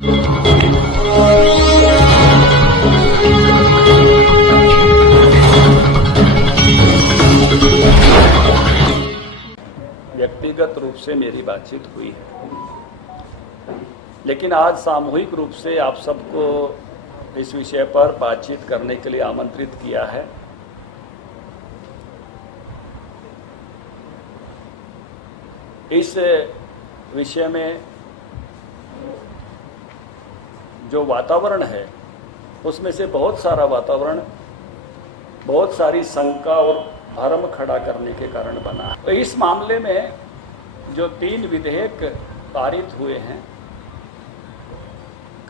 व्यक्तिगत रूप से मेरी बातचीत हुई है, लेकिन आज सामूहिक रूप से आप सबको इस विषय पर बातचीत करने के लिए आमंत्रित किया है। इस विषय में जो वातावरण है उसमें से बहुत सारा वातावरण बहुत सारी शंका और भ्रम खड़ा करने के कारण बना है। तो इस मामले में जो 3 विधेयक पारित हुए हैं,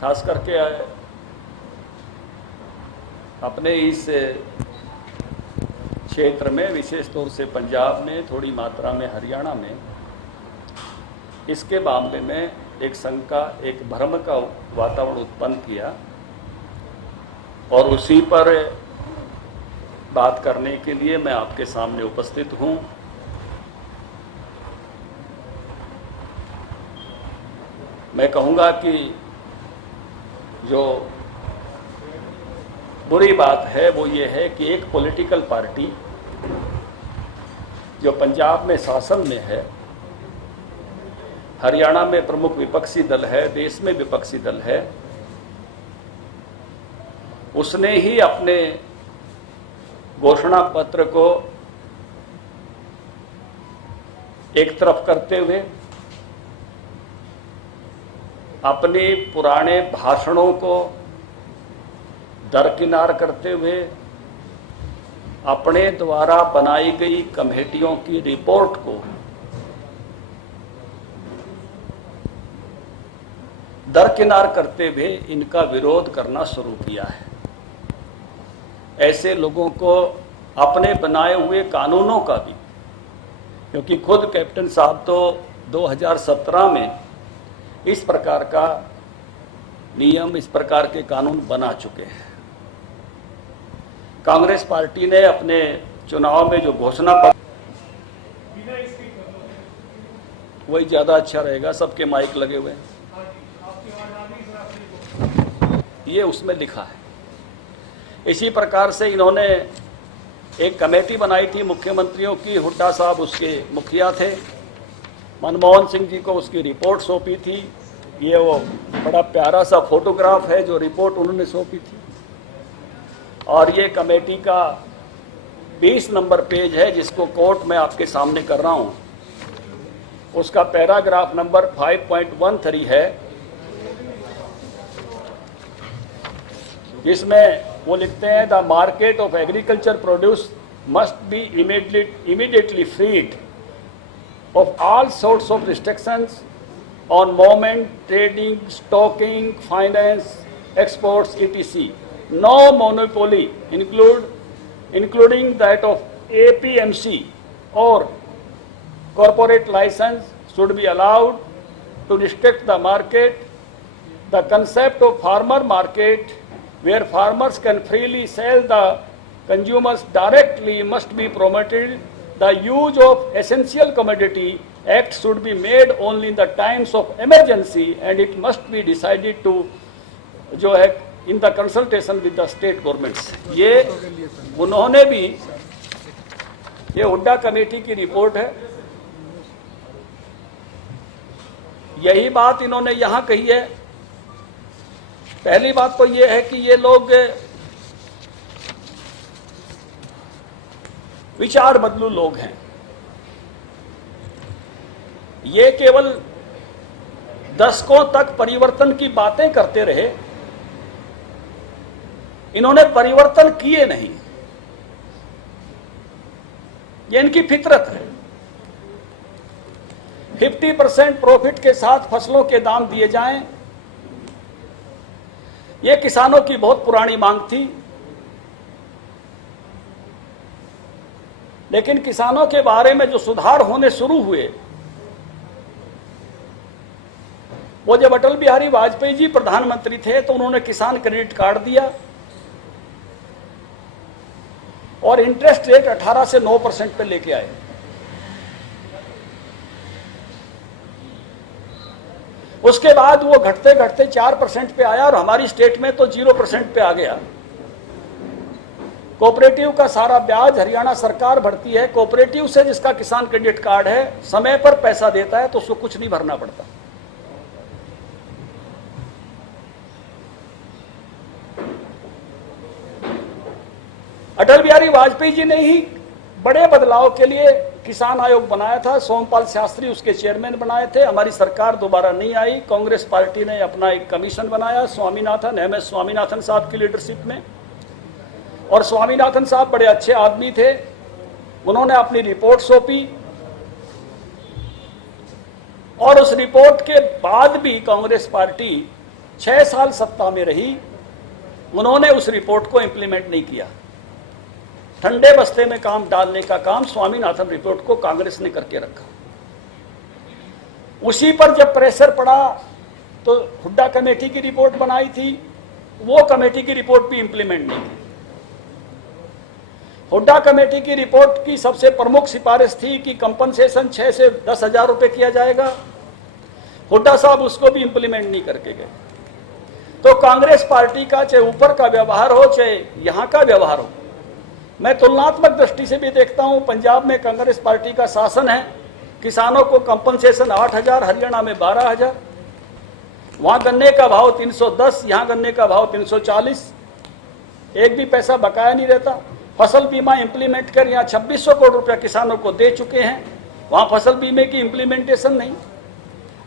खास करके अपने इस क्षेत्र में, विशेष तौर से पंजाब में, थोड़ी मात्रा में हरियाणा में, इसके मामले में एक शंका, एक भ्रम का वातावरण उत्पन्न किया और उसी पर बात करने के लिए मैं आपके सामने उपस्थित हूं। मैं कहूंगा कि जो बुरी बात है वो ये है कि एक पॉलिटिकल पार्टी जो पंजाब में शासन में है, हरियाणा में प्रमुख विपक्षी दल है, देश में विपक्षी दल है, उसने ही अपने घोषणा पत्र को एक तरफ करते हुए, अपने पुराने भाषणों को दरकिनार करते हुए, अपने द्वारा बनाई गई कमेटियों की रिपोर्ट को दरकिनार करते हुए इनका विरोध करना शुरू किया है। ऐसे लोगों को अपने बनाए हुए कानूनों का भी, क्योंकि खुद कैप्टन साहब तो 2017 में इस प्रकार का नियम, इस प्रकार के कानून बना चुके हैं। कांग्रेस पार्टी ने अपने चुनाव में जो घोषणा पत्र, वही ज्यादा अच्छा रहेगा, सबके माइक लगे हुए हैं, ये उसमें लिखा है। इसी प्रकार से इन्होंने एक कमेटी बनाई थी मुख्यमंत्रियों की, हुड्डा साहब उसके मुखिया थे, मनमोहन सिंह जी को उसकी रिपोर्ट सौंपी थी। ये वो बड़ा प्यारा सा फोटोग्राफ है जो रिपोर्ट उन्होंने सौंपी थी, और ये कमेटी का 20 नंबर पेज है जिसको कोट में आपके सामने कर रहा हूं। उसका पैराग्राफ नंबर 5.13 है, जिसमें वो लिखते हैं, the market of agriculture produce must be immediately freed of all sorts of restrictions on movement, trading, stocking, finance, exports, etc. No monopoly, including that of APMC or corporate license, should be allowed to restrict the market. The concept of farmer market, where farmers can freely sell the consumers directly, must be promoted. The use of essential commodity act should be made only in the times of emergency, and it must be decided to जो है in the consultation with the state governments. ये उन्होंने भी, ये Hooda committee की report है, यही बात इन्होंने यहां कही है। पहली बात तो ये है कि ये लोग विचार बदलू लोग हैं। ये केवल दशकों तक परिवर्तन की बातें करते रहे, इन्होंने परिवर्तन किए नहीं। ये इनकी फितरत है। 50% प्रॉफिट के साथ फसलों के दाम दिए जाएं, ये किसानों की बहुत पुरानी मांग थी, लेकिन किसानों के बारे में जो सुधार होने शुरू हुए, वो जब अटल बिहारी वाजपेयी जी प्रधानमंत्री थे तो उन्होंने किसान क्रेडिट कार्ड दिया और इंटरेस्ट रेट 18 से 9% पे लेके आए। उसके बाद वो घटते घटते 4% पे आया और हमारी स्टेट में तो 0% पे आ गया। कोऑपरेटिव का सारा ब्याज हरियाणा सरकार भरती है। कोऑपरेटिव से जिसका किसान क्रेडिट कार्ड है, समय पर पैसा देता है तो उसको कुछ नहीं भरना पड़ता। अटल बिहारी वाजपेयी जी ने ही बड़े बदलाव के लिए किसान आयोग बनाया था। सोमपाल शास्त्री उसके चेयरमैन बनाए थे। हमारी सरकार दोबारा नहीं आई। कांग्रेस पार्टी ने अपना एक कमीशन बनाया, स्वामीनाथन, एमएस स्वामीनाथन साहब की लीडरशिप में। और स्वामीनाथन साहब बड़े अच्छे आदमी थे। उन्होंने अपनी रिपोर्ट सौंपी और उस रिपोर्ट के बाद भी कांग्रेस पार्टी 6 साल सत्ता में रही। उन्होंने उस रिपोर्ट को इंप्लीमेंट नहीं किया। ठंडे बस्ते में काम डालने का काम स्वामीनाथन रिपोर्ट को कांग्रेस ने करके रखा। उसी पर जब प्रेशर पड़ा तो हुड्डा कमेटी की रिपोर्ट बनाई थी, वो कमेटी की रिपोर्ट भी इंप्लीमेंट नहीं की। हुड्डा कमेटी की रिपोर्ट की सबसे प्रमुख सिफारिश थी कि कंपनसेशन 6 से 10 हजार रुपए किया जाएगा। हुड्डा साहब उसको भी इंप्लीमेंट नहीं करके गए। तो कांग्रेस पार्टी का चाहे ऊपर का व्यवहार हो चाहे यहां का व्यवहार हो, मैं तुलनात्मक दृष्टि से भी देखता हूं। पंजाब में कांग्रेस पार्टी का शासन है, किसानों को कंपनसेशन 8,000, हरियाणा में 12,000। वहां गन्ने का भाव 310, यहां गन्ने का भाव 340। एक भी पैसा बकाया नहीं रहता। फसल बीमा इंप्लीमेंट कर यहां 2600 करोड़ रुपया किसानों को दे चुके हैं, वहां फसल बीमे की इंप्लीमेंटेशन नहीं।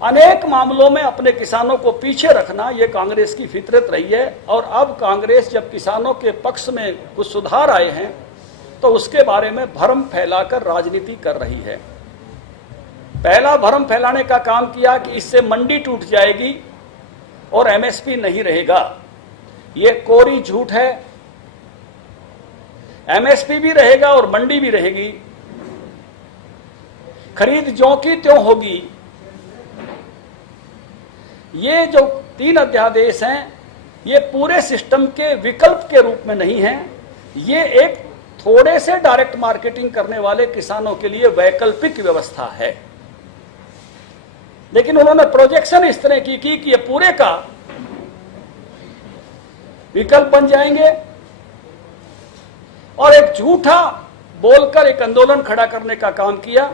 अनेक मामलों में अपने किसानों को पीछे रखना यह कांग्रेस की फितरत रही है। और अब कांग्रेस जब किसानों के पक्ष में कुछ सुधार आए हैं तो उसके बारे में भ्रम फैलाकर राजनीति कर रही है। पहला भ्रम फैलाने का काम किया कि इससे मंडी टूट जाएगी और एमएसपी नहीं रहेगा। यह कोरी झूठ है। एमएसपी भी रहेगा और मंडी भी रहेगी। खरीद ज्यों की त्यों होगी। ये जो 3 अध्यादेश हैं, ये पूरे सिस्टम के विकल्प के रूप में नहीं है। ये एक थोड़े से डायरेक्ट मार्केटिंग करने वाले किसानों के लिए वैकल्पिक व्यवस्था है। लेकिन उन्होंने प्रोजेक्शन इस तरह की कि ये पूरे का विकल्प बन जाएंगे और एक झूठा बोलकर एक आंदोलन खड़ा करने का काम किया।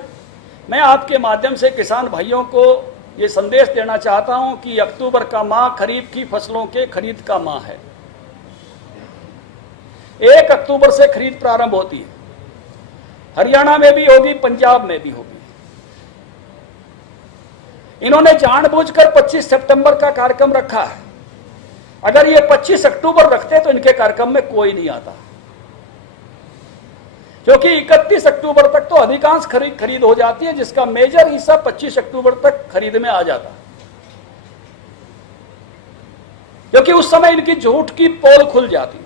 मैं आपके माध्यम से किसान भाइयों को ये संदेश देना चाहता हूं कि अक्टूबर का माह खरीफ की फसलों के खरीद का माह है। 1 अक्टूबर से खरीद प्रारंभ होती है। हरियाणा में भी होगी, पंजाब में भी होगी। इन्होंने जानबूझकर 25 सितंबर का कार्यक्रम रखा है। अगर ये 25 अक्टूबर रखते तो इनके कार्यक्रम में कोई नहीं आता, क्योंकि 31 अक्टूबर तक तो अधिकांश खरीद हो जाती है, जिसका मेजर हिस्सा 25 अक्टूबर तक खरीद में आ जाता है। क्योंकि उस समय इनकी झूठ की पोल खुल जाती है।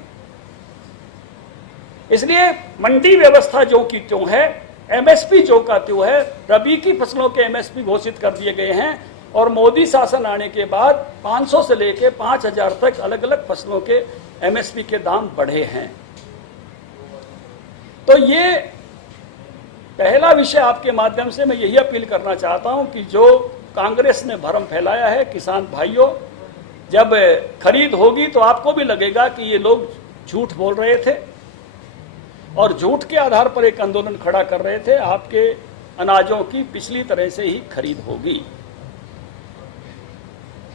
इसलिए मंडी व्यवस्था जो की त्यों है, एमएसपी जो का त्यों है। रबी की फसलों के एमएसपी घोषित कर दिए गए हैं और मोदी शासन आने के बाद 500 से लेकर 5,000 तक अलग अलग फसलों के एमएसपी के दाम बढ़े हैं। तो ये पहला विषय आपके माध्यम से मैं यही अपील करना चाहता हूं कि जो कांग्रेस ने भ्रम फैलाया है, किसान भाइयों, जब खरीद होगी तो आपको भी लगेगा कि ये लोग झूठ बोल रहे थे और झूठ के आधार पर एक आंदोलन खड़ा कर रहे थे। आपके अनाजों की पिछली तरह से ही खरीद होगी।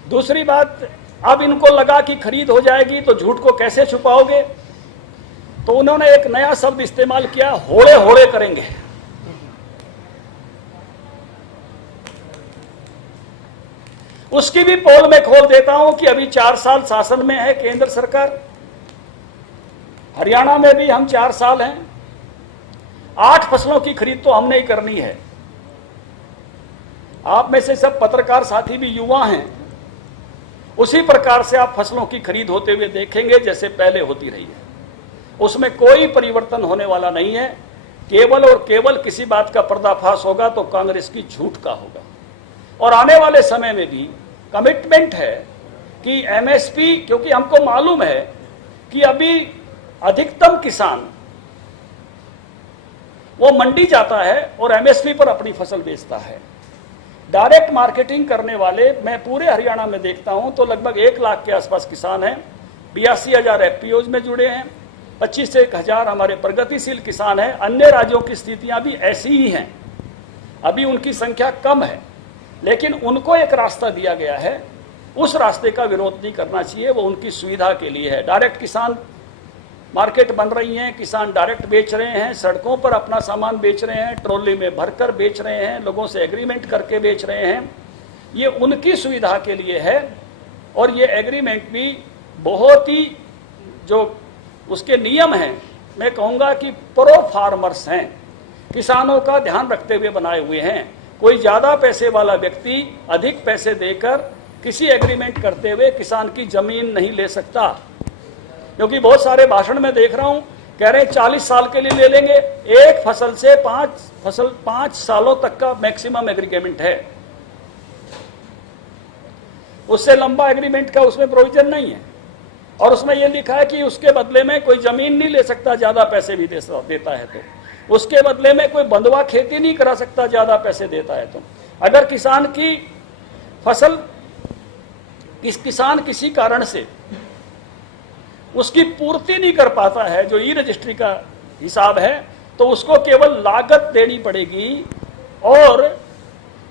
दूसरी बात, अब इनको लगा कि खरीद हो जाएगी तो झूठ को कैसे छुपाओगे, तो उन्होंने एक नया शब्द इस्तेमाल किया, होड़े होड़े करेंगे। उसकी भी पोल में खोल देता हूं कि अभी 4 साल शासन में है केंद्र सरकार। हरियाणा में भी हम 4 साल हैं। 8 फसलों की खरीद तो हमने ही करनी है। आप में से सब पत्रकार साथी भी युवा हैं। उसी प्रकार से आप फसलों की खरीद होते हुए देखेंगे जैसे पहले होती रही है। उसमें कोई परिवर्तन होने वाला नहीं है। केवल और केवल किसी बात का पर्दाफाश होगा तो कांग्रेस की झूठ का होगा। और आने वाले समय में भी कमिटमेंट है कि एमएसपी, क्योंकि हमको मालूम है कि अभी अधिकतम किसान वो मंडी जाता है और एमएसपी पर अपनी फसल बेचता है। डायरेक्ट मार्केटिंग करने वाले मैं पूरे हरियाणा में देखता हूं तो लगभग 1 लाख के आसपास किसान हैं, 82,000 एफपीओज में जुड़े हैं, 25 से 1,000 हमारे प्रगतिशील किसान हैं। अन्य राज्यों की स्थितियां भी ऐसी ही हैं, अभी उनकी संख्या कम है, लेकिन उनको एक रास्ता दिया गया है, उस रास्ते का विरोध नहीं करना चाहिए, वो उनकी सुविधा के लिए है। डायरेक्ट किसान मार्केट बन रही हैं, किसान डायरेक्ट बेच रहे हैं, सड़कों पर अपना सामान बेच रहे हैं, ट्रॉली में भरकर बेच रहे हैं, लोगों से एग्रीमेंट करके बेच रहे हैं, ये उनकी सुविधा के लिए है। और ये एग्रीमेंट भी बहुत ही जो उसके नियम हैं, मैं कहूँगा कि प्रो फार्मर्स हैं, किसानों का ध्यान रखते हुए बनाए हुए हैं। कोई ज़्यादा पैसे वाला व्यक्ति अधिक पैसे देकर किसी एग्रीमेंट करते हुए किसान की जमीन नहीं ले सकता, क्योंकि बहुत सारे भाषण में देख रहा हूं कह रहे हैं 40 साल के लिए ले लेंगे, एक फसल से 5 सालों तक का मैक्सिमम एग्रीमेंट है, उससे लंबा एग्रीमेंट का उसमें प्रोविजन नहीं है। और उसमें यह लिखा है कि उसके बदले में कोई जमीन नहीं ले सकता ज्यादा पैसे भी देता है तो, उसके बदले में कोई बंधुआ खेती नहीं करा सकता ज्यादा पैसे देता है तो। अगर किसान की फसल किसान किसी कारण से उसकी पूर्ति नहीं कर पाता है, जो ई रजिस्ट्री का हिसाब है, तो उसको केवल लागत देनी पड़ेगी, और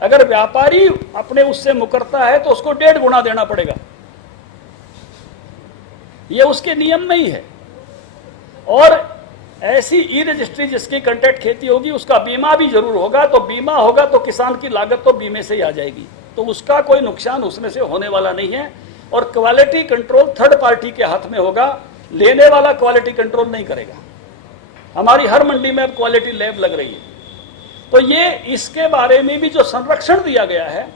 अगर व्यापारी अपने उससे मुकरता है तो उसको 1.5 गुना देना पड़ेगा। ये उसके नियम में ही है। और ऐसी ई रजिस्ट्री जिसकी कॉन्ट्रैक्ट खेती होगी उसका बीमा भी जरूर होगा, तो बीमा होगा तो किसान की लागत तो बीमे से ही आ जाएगी, तो उसका कोई नुकसान उसमें से होने वाला नहीं है। और क्वालिटी कंट्रोल थर्ड पार्टी के हाथ में होगा, लेने वाला क्वालिटी कंट्रोल नहीं करेगा। हमारी हर मंडी में अब क्वालिटी लैब लग रही है, तो ये इसके बारे में भी जो संरक्षण दिया गया है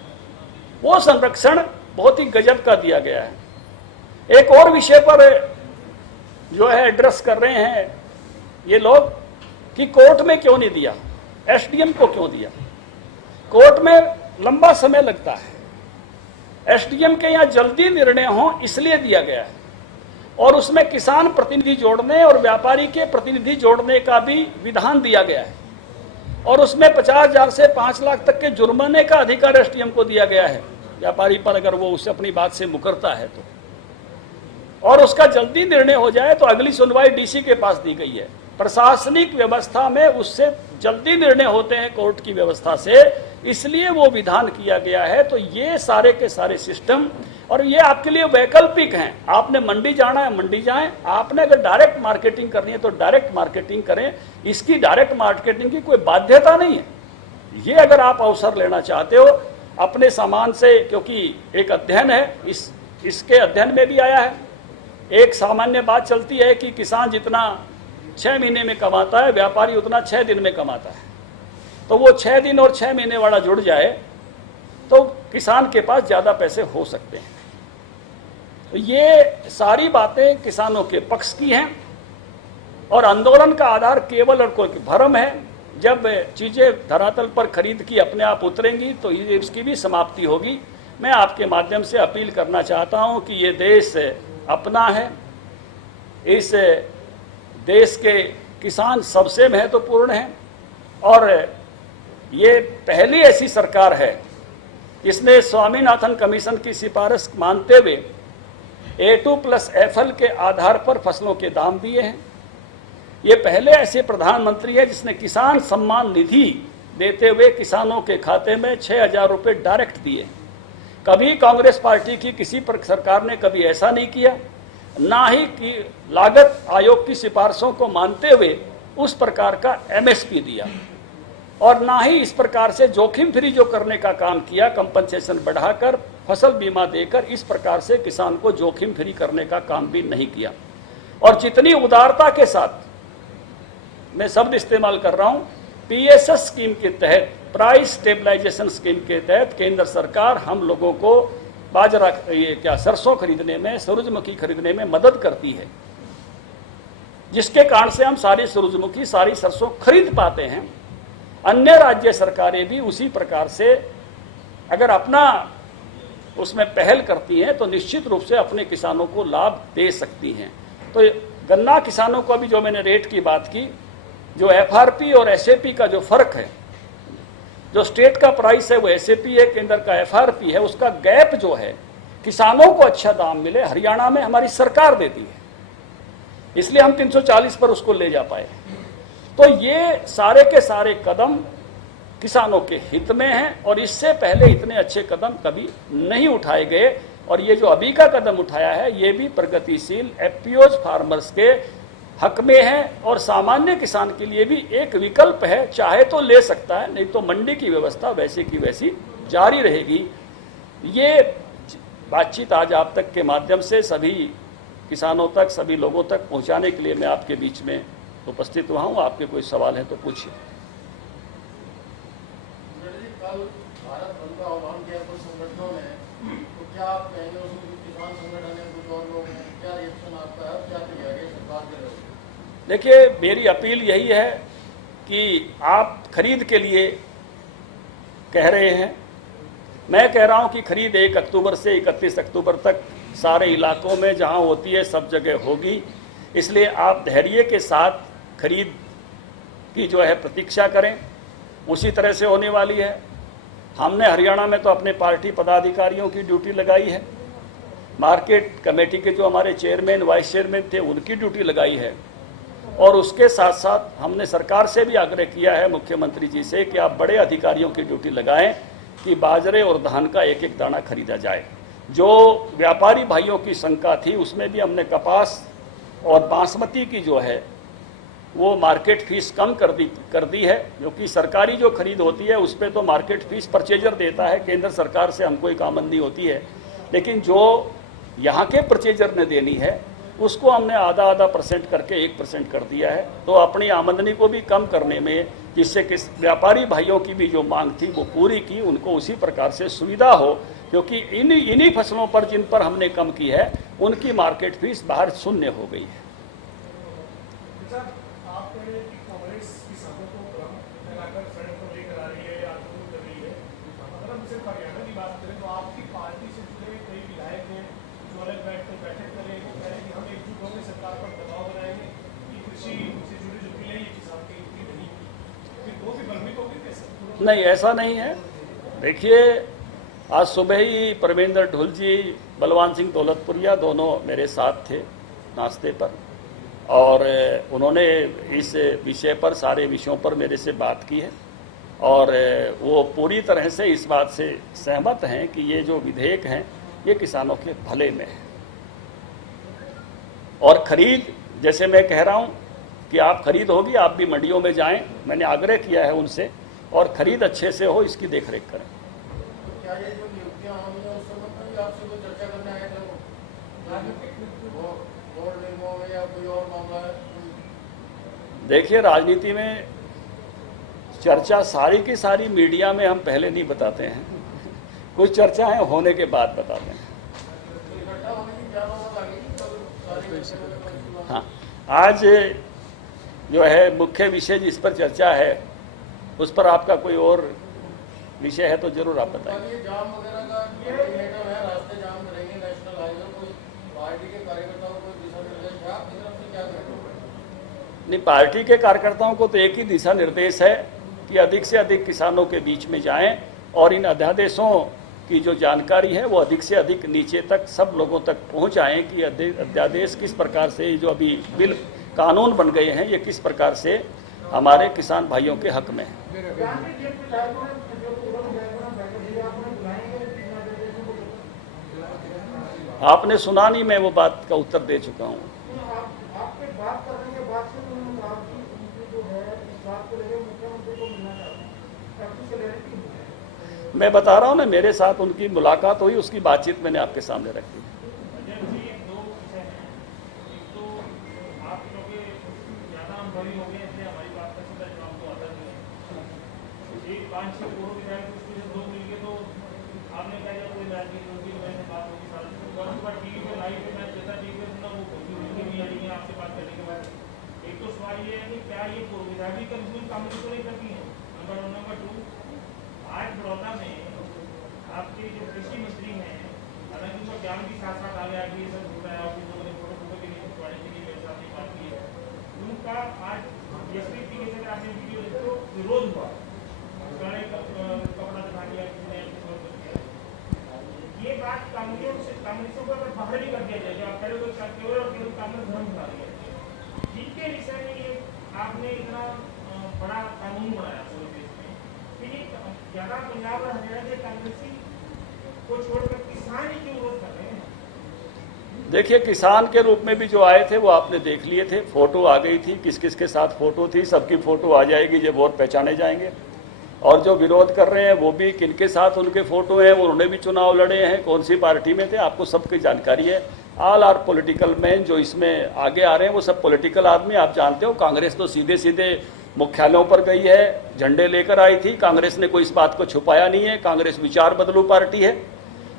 वो संरक्षण बहुत ही गजब का दिया गया है। एक और विषय पर जो है एड्रेस कर रहे हैं ये लोग कि कोर्ट में क्यों नहीं दिया, एसडीएम को क्यों दिया। कोर्ट में लंबा समय लगता है, एसडीएम के यहाँ जल्दी निर्णय हो इसलिए दिया गया है, और उसमें किसान प्रतिनिधि जोड़ने और व्यापारी के प्रतिनिधि जोड़ने का भी विधान दिया गया है, और उसमें 50,000 से 5 लाख तक के जुर्माने का अधिकार एसडीएम को दिया गया है व्यापारी पर, अगर वो उससे अपनी बात से मुकरता है तो। और उसका जल्दी निर्णय हो जाए तो अगली सुनवाई डीसी के पास दी गई है। प्रशासनिक व्यवस्था में उससे जल्दी निर्णय होते हैं कोर्ट की व्यवस्था से, इसलिए वो विधान किया गया है। तो ये सारे के सारे सिस्टम, और ये आपके लिए वैकल्पिक हैं। आपने मंडी जाना है मंडी जाएं, आपने अगर डायरेक्ट मार्केटिंग करनी है तो डायरेक्ट मार्केटिंग करें, इसकी डायरेक्ट मार्केटिंग की कोई बाध्यता नहीं है। ये अगर आप अवसर लेना चाहते हो अपने सामान से, क्योंकि एक अध्ययन है, इसके अध्ययन में भी आया है, एक सामान्य बात चलती है कि किसान जितना 6 महीने में कमाता है, व्यापारी उतना 6 दिन में कमाता है। तो वो 6 दिन और 6 महीने वाला जुड़ जाए तो किसान के पास ज़्यादा पैसे हो सकते हैं। तो ये सारी बातें किसानों के पक्ष की हैं, और आंदोलन का आधार केवल और कोई भ्रम है। जब चीज़ें धरातल पर खरीद की अपने आप उतरेंगी तो इसकी भी समाप्ति होगी। मैं आपके माध्यम से अपील करना चाहता हूँ कि ये देश अपना है, इस देश के किसान सबसे महत्वपूर्ण हैं, और ये पहली ऐसी सरकार है जिसने स्वामीनाथन कमीशन की सिफारिश मानते हुए A2+FL के आधार पर फसलों के दाम दिए हैं। ये पहले ऐसे प्रधानमंत्री है जिसने किसान सम्मान निधि देते हुए किसानों के खाते में 6,000 रुपये डायरेक्ट दिए। कभी कांग्रेस पार्टी की किसी सरकार ने कभी ऐसा नहीं किया, ना ही कि लागत आयोग की सिफारिशों को मानते हुए उस प्रकार का MSP दिया, और ना ही इस प्रकार से जोखिम फ्री जो करने का काम किया, कंपनसेशन बढ़ाकर फसल बीमा देकर इस प्रकार से किसान को जोखिम फ्री करने का काम भी नहीं किया। और जितनी उदारता के साथ, मैं शब्द इस्तेमाल कर रहा हूं, PSS स्कीम के तहत, प्राइस स्टेबलाइजेशन स्कीम के तहत केंद्र सरकार हम लोगों को बाजरा, ये क्या, सरसों खरीदने में, सूरजमुखी खरीदने में मदद करती है, जिसके कारण से हम सारी सूरजमुखी, सारी सरसों खरीद पाते हैं। अन्य राज्य सरकारें भी उसी प्रकार से अगर अपना उसमें पहल करती हैं तो निश्चित रूप से अपने किसानों को लाभ दे सकती हैं। तो गन्ना किसानों को अभी जो मैंने रेट की बात की, जो FRP और SAP का जो फर्क है, जो स्टेट का प्राइस है वो एसएपी है, केंद्र का एफआरपी है, उसका गैप जो है किसानों को अच्छा दाम मिले, हरियाणा में हमारी सरकार देती है, इसलिए हम 340 पर उसको ले जा पाए। तो ये सारे के सारे कदम किसानों के हित में हैं और इससे पहले इतने अच्छे कदम कभी नहीं उठाए गए। और ये जो अभी का कदम उठाया है ये भी प्रगतिशील एफपीओज फार्मर्स के हक में है और सामान्य किसान के लिए भी एक विकल्प है, चाहे तो ले सकता है, नहीं तो मंडी की व्यवस्था वैसे की वैसी जारी रहेगी। ये बातचीत आज आप तक के माध्यम से सभी किसानों तक, सभी लोगों तक पहुंचाने के लिए मैं आपके बीच में उपस्थित हुआ हूं। आपके कोई सवाल है तो पूछिए। कल भारत बंद का आह्वान किया कुछ संगठनों ने, तो क्या आप कहेंगे उसमें किसान संगठन है, कुछ और लोग हैं, क्या रिएक्शन आपका है, क्या तैयारी सरकार के लिए? देखिए, मेरी अपील यही है कि आप खरीद के लिए कह रहे हैं, मैं कह रहा हूं कि खरीद 1 अक्टूबर से 31 अक्टूबर तक सारे इलाकों में जहां होती है सब जगह होगी, इसलिए आप धैर्य के साथ खरीद की जो है प्रतीक्षा करें, उसी तरह से होने वाली है। हमने हरियाणा में तो अपने पार्टी पदाधिकारियों की ड्यूटी लगाई है, मार्केट कमेटी के जो हमारे चेयरमैन वाइस चेयरमैन थे उनकी ड्यूटी लगाई है, और उसके साथ साथ हमने सरकार से भी आग्रह किया है, मुख्यमंत्री जी से, कि आप बड़े अधिकारियों की ड्यूटी लगाएं कि बाजरे और धान का एक एक दाना खरीदा जाए। जो व्यापारी भाइयों की शंका थी उसमें भी हमने कपास और बासमती की जो है वो मार्केट फीस कम कर दी है, क्योंकि सरकारी जो खरीद होती है उस पर तो मार्केट फीस परचेजर देता है, केंद्र सरकार से हमको एक आमदनी होती है, लेकिन जो यहाँ के परचेजर ने देनी है उसको हमने आधा % करके 1% कर दिया है। तो अपनी आमदनी को भी कम करने में, जिससे कि व्यापारी भाइयों की भी जो मांग थी वो पूरी की, उनको उसी प्रकार से सुविधा हो, क्योंकि इन्हीं फसलों पर जिन पर हमने कम की है उनकी मार्केट फीस बाहर शून्य हो गई है। नहीं, ऐसा नहीं है। देखिए, आज सुबह ही परमेंद्र ढुल जी, बलवान सिंह दौलतपुरिया दोनों मेरे साथ थे नाश्ते पर, और उन्होंने इस विषय पर, सारे विषयों पर मेरे से बात की है, और वो पूरी तरह से इस बात से सहमत हैं कि ये जो विधेयक हैं ये किसानों के भले में है। और खरीद, जैसे मैं कह रहा हूँ कि आप खरीद होगी, आप भी मंडियों में जाएं, मैंने आग्रह किया है उनसे, और खरीद अच्छे से हो इसकी देखरेख करें। तो क्या ये जो नियुक्तियां होंगी उस संबंध में भी आपसे कोई चर्चा करने आए थे, बोर्ड निगमों में, या कोई और मामला है? देखिए, राजनीति में चर्चा सारी की सारी मीडिया में हम पहले नहीं बताते हैं, कुछ चर्चाएं होने के बाद बताते हैं। इकट्ठा होने की क्या बात आ गई? हाँ, आज जो है मुख्य विषय जिस पर चर्चा है उस पर आपका कोई और विषय है तो जरूर आप बताइए। जाम वगैरह का है, रास्ते जाम करेंगे नेशनल हाईवे, कोई पार्टी के कार्यकर्ताओं को दिशा निर्देश है आपकी तरफ से, क्या करेंगे? नहीं, पार्टी के कार्यकर्ताओं को तो एक ही दिशा निर्देश है कि अधिक से अधिक किसानों के बीच में जाएं और इन अध्यादेशों की जो जानकारी है वो अधिक से अधिक नीचे तक सब लोगों तक पहुंचाएं कि अध्यादेश किस प्रकार से, जो अभी बिल कानून बन गए हैं, ये किस प्रकार से हमारे किसान भाइयों के हक में है। आपने सुना नहीं, मैं वो बात का उत्तर दे चुका हूँ। मैं बता रहा हूँ ना, मेरे साथ उनकी मुलाकात हुई, उसकी बातचीत मैंने आपके सामने रखी। आज बड़ौदा में आपके जो कृषि मंत्री हैं, हालांकि उनका ज्ञान भी साथ साथ आ गया कि ये सब हो रहा है, और लोगों ने फोटो के लिए खिंचवाने के लिए मेरे साथ बात की है, उनका आज जिस तरीके से आपने वीडियो देखो विरोध हुआ, कांग्रेसियों को अगर बाहर भी कर दिया जाए, जो आप पहले तो केवल और केवल कांग्रेस धर्म बता दिया, जिनके विषय में ये आपने इतना बड़ा कानून बनाया पूरे देश में, कि ये ज्यादा पंजाब और हरियाणा के कांग्रेसी को छोड़कर किसान ही क्यों विरोध कर रहे हैं? देखिए, किसान के रूप में भी जो आए थे वो आपने देख लिए थे, फोटो आ गई थी, किस किस के साथ फोटो थी, सबकी फोटो आ जाएगी जब वोट पहचाने जाएंगे। और जो विरोध कर रहे हैं वो भी किनके साथ उनके फोटो हैं, उन्होंने भी चुनाव लड़े हैं, कौन सी पार्टी में थे, आपको सबकी जानकारी है। ऑल आर पॉलिटिकल मैन जो इसमें आगे आ रहे हैं वो सब पॉलिटिकल आदमी। आप जानते हो कांग्रेस तो सीधे सीधे मुख्यालयों पर गई है, झंडे लेकर आई थी। कांग्रेस ने कोई इस बात को छुपाया नहीं है। कांग्रेस विचार बदलू पार्टी है,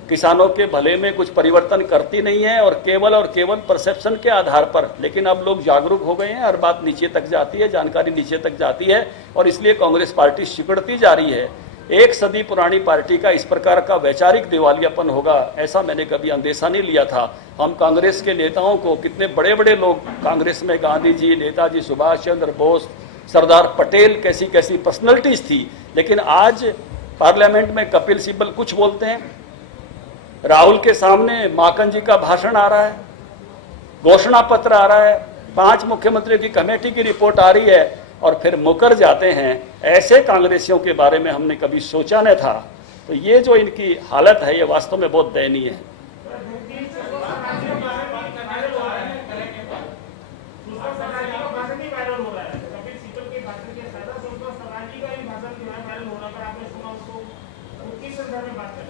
किसानों के भले में कुछ परिवर्तन करती नहीं है और केवल परसेप्शन के आधार पर। लेकिन अब लोग जागरूक हो गए हैं, हर बात नीचे तक जाती है, जानकारी नीचे तक जाती है और इसलिए कांग्रेस पार्टी सिकुड़ती जा रही है। एक सदी पुरानी पार्टी का इस प्रकार का वैचारिक दिवालियापन होगा ऐसा मैंने कभी अंदेशा नहीं लिया था। हम कांग्रेस के नेताओं को, कितने बड़े बड़े लोग कांग्रेस में, गांधी जी, नेताजी सुभाष चंद्र बोस, सरदार पटेल, कैसी कैसी पर्सनैलिटीज थी, लेकिन आज पार्लियामेंट में कपिल सिब्बल कुछ बोलते हैं, राहुल के सामने माकन जी का भाषण आ रहा है, घोषणा पत्र आ रहा है, 5 मुख्यमंत्रियों की कमेटी की रिपोर्ट आ रही है और फिर मुकर जाते हैं। ऐसे कांग्रेसियों के बारे में हमने कभी सोचा न था। तो ये जो इनकी हालत है ये वास्तव में बहुत दयनीय है।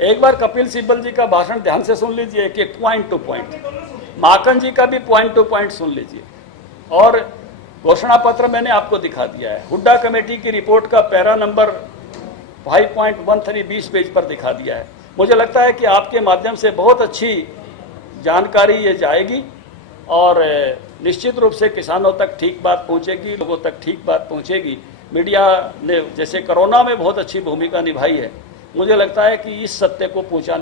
एक बार कपिल सिब्बल जी का भाषण ध्यान से सुन लीजिए, एक पॉइंट टू पॉइंट। माकन जी का भी पॉइंट टू पॉइंट सुन लीजिए। और घोषणा पत्र मैंने आपको दिखा दिया है। हुड्डा कमेटी की रिपोर्ट का पैरा नंबर 5.13 20 पेज पर दिखा दिया है। मुझे लगता है कि आपके माध्यम से बहुत अच्छी जानकारी ये जाएगी और निश्चित रूप से किसानों तक ठीक बात पहुंचेगी, लोगों तक ठीक बात पहुंचेगी। मीडिया ने जैसे कोरोना में बहुत अच्छी भूमिका निभाई है, मुझे लगता है कि इस सत्य को पहुंचाने